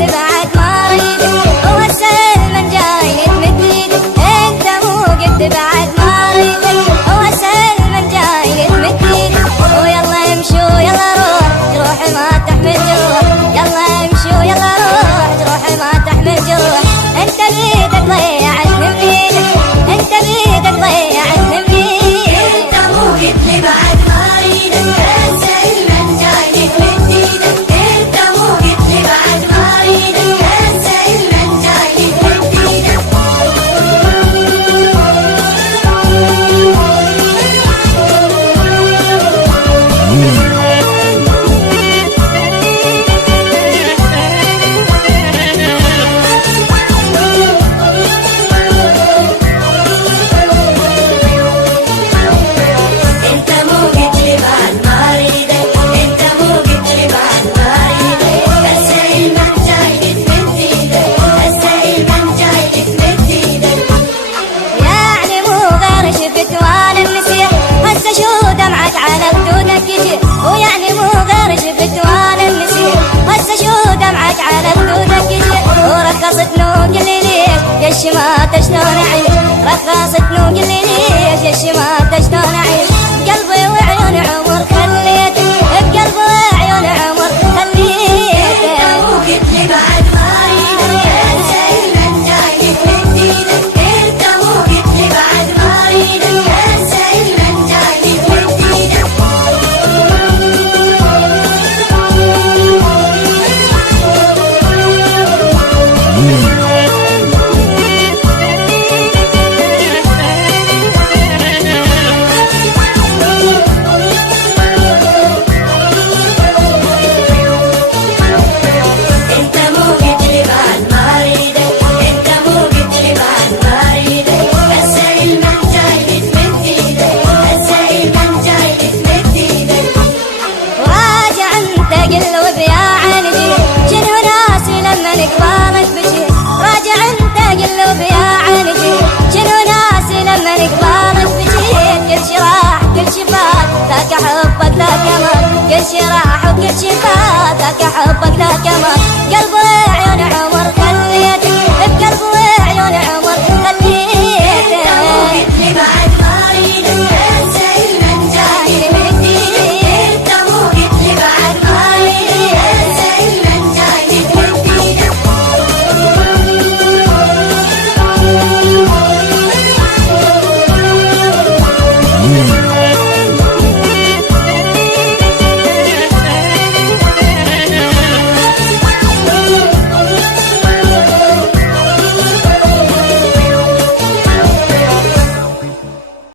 قد بعد ما اريدك، واسأل من جاي تمد ايدك، انت مو قد بعد ما اريدك، واسأل من جاي تمد ايدك، ويلا امشي ويلا روح ما تحمل جروح، يلا امشي ويلا روح ما تحمل جروح، انت بيدك ضيعتني من ايدك، انت بيدك ضيعتني من ايدك، انت مو قد لي بعد ما اريدك، اسأل من جاي تمد ايدك، انت مو قد لي بعد ما اريدك، اسأل من جاي تمد ايدك. انت مو قد لي بعد ما اريدك، انت مو قد لي بعد ما اريدك، اسأل من جاي تمد ايدك، اسأل من جاي تمد ايدك. يعني مو غير شفت وانا نسيت، هسه شو دمعك على خدودك يجي، ويعني مو غير شفت وانا نسيت، هسه شو دمعك على خدودك يجي، ورخصت نوق لي ليش يا الشماتة شلون اعيش، رخصت نوق لي ليش يا الشماتة شلون اعيش، بقلبي وعيون عمر خليتك، بقلبي وعيون عمر خليتك. انت مو قد لي بعد ما اريدك، اسأل من جاي تمد ايدك، انت مو قد لي بعد ما اريدك، اسأل من جاي تمد ايدك. انت مو قد لي بعد ما اريدك، انت مو قد لي بعد ما اريدك، اسأل من جاي تمد ايدك، اسأل من جاي تمد ايدك. راجع انت قلب يا عنجي، شنو ناسي لما نقبالك بشي، راجع انت قلب يا عنجي، شنو ناسي لما نقبالك بشي، كل شي راح كل شي فات، ذاك حبك ذاك امان، كل شي راح وكل شي فات، ذاك حبك ذاك امان، قلبي